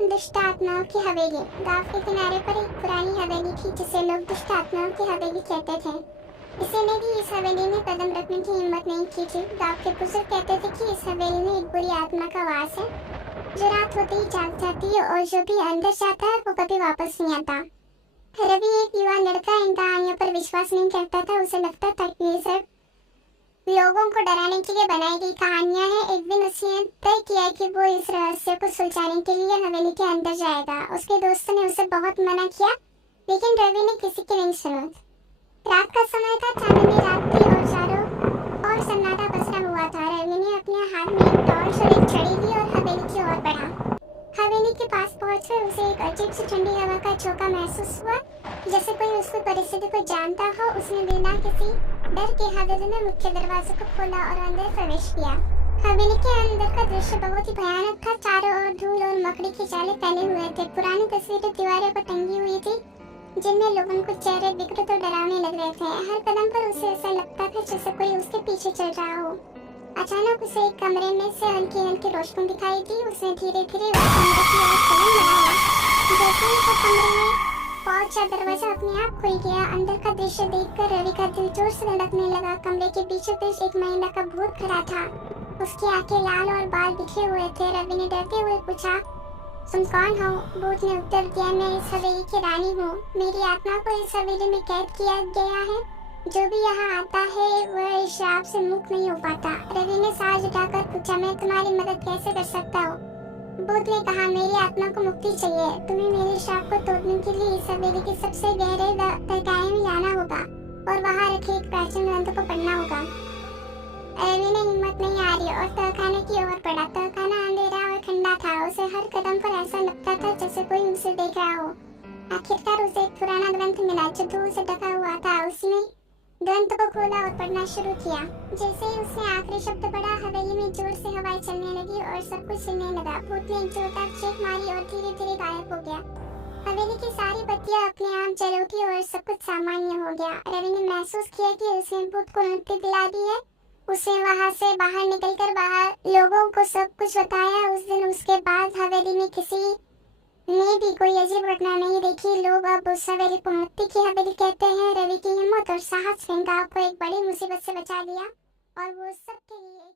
दुष्ट आत्माओं की हवेली। गांव के किनारे पर एक पुरानी हवेली थी जिसे लोग दुष्ट आत्माओं की हवेली कहते थे। किसी ने भी इस हवेली में कदम रखने की हिम्मत नहीं की थी। गांव के बुजुर्ग कहते थे कि इस हवेली में एक बुरी आत्मा का वास है जो रात होते ही जाग जाती है और जो भी अंदर जाता है वो कभी वापस नहीं आता। रवि एक युवा लड़का इन कहानियों पर विश्वास नहीं करता था। उसे लगता था कि ये सब लोगों को डराने के लिए बनाई गई कहानियां हैं। एक दिन उसने तय किया कि वो इस रहस्य को सुलझाने के लिए हवेली के अंदर जाएगा। उसके दोस्तों ने उसे बहुत मना किया लेकिन रवि ने किसी की नहीं सुनी। रात का समय था, चांदनी रात थी और चारों ओर सन्नाटा पसरा हुआ था। रवि ने अपने हाथ में एक टॉर्च और एक छड़ी ली और हवेली की ओर बढ़ा। हवेली के पास पहुंचकर उसे एक अजीब सी ठंडी हवा का झोंका महसूस हुआ, जैसे कोई उसकी परिस्थिति को जानता हो। उसने बिना किसी डर के हवेली में मुख्य दरवाजे को खोला और अंदर प्रवेश किया। हवेली के अंदर का दृश्य बहुत ही भयानक था। चारों ओर धूल और मकड़ी के जाले फैले हुए थे। पुरानी तस्वीरें दीवारों पर टंगी हुई थी जिनमें लोगों के चेहरे विकृत और डरावने लग रहे थे। हर कदम पर उसे ऐसा लगता था जैसे कोई उसके पीछे चल रहा हो। अचानक उसे एक कमरे में से हल्की हल्की रोशनी दिखाई दी। उसने धीरे धीरे उस कमरे की ओर कदम बढ़ाया। जैसे ही वो कमरे में पहुंचा, दरवाजा अपने आप खुल गया। अंदर का दृश्य देखकर रवि का दिल जोर से धड़कने लगा। कमरे के बीचों बीच एक महिला का भूत खड़ा था। उसकी आंखें लाल और बाल बिखरे हुए थे। रवि ने डरते हुए पूछा, तुम कौन हो? भूत ने उत्तर दिया, मैं इस हवेली की रानी हूँ। मेरी आत्मा को इस हवेली में कैद किया गया है। जो भी यहाँ आता है वह इस श्राप से मुक्त नहीं हो पाता। रवि ने सांस उठाकर पूछा, मैं तुम्हारी मदद कैसे कर सकता हूँ? भूत ने कहा, मेरी आत्मा को मुक्ति चाहिए। तुम्हें मेरे श्राप को तोड़ने के लिए इस हवेली के सबसे गहरे तहखाने में जाना होगा और वहाँ रखे एक प्राचीन ग्रंथ को पढ़ना होगा। रवि ने हिम्मत नहीं हारी और तहखाने की ओर बढ़ा। तहखाना अंधेरा और ठंडा था। उसे हर कदम पर ऐसा लगता था जैसे कोई उसे देख रहा हो। आखिरकार उसे एक पुराना ग्रंथ मिला जो धूल से ढका हुआ था। उसने ग्रंथ को खोला और पढ़ना शुरू किया। जैसे ही उसने आखिरी शब्द पढ़ा, हवेली में जोर से हवाएं चलने लगी और सब कुछ हिलने लगा। भूत ने एक जोरदार चीख मारी और धीरे धीरे गायब हो गया। हवेली की सारी बत्तियां अपने आप जल उठी और सब कुछ सामान्य हो गया। रवि ने महसूस किया कि उसने भूत को मुक्ति दिला दी है। उसने वहां से बाहर निकलकर बाहर लोगों को सब कुछ बताया। उस दिन उसके बाद हवेली में किसी ने भी कोई अजीब घटना नहीं देखी। लोग अब उस हवेली को मुक्ति की हवेली कहते हैं। रवि की हिम्मत और साहस ने गांव को एक बड़ी मुसीबत से बचा लिया और वो सबके लिए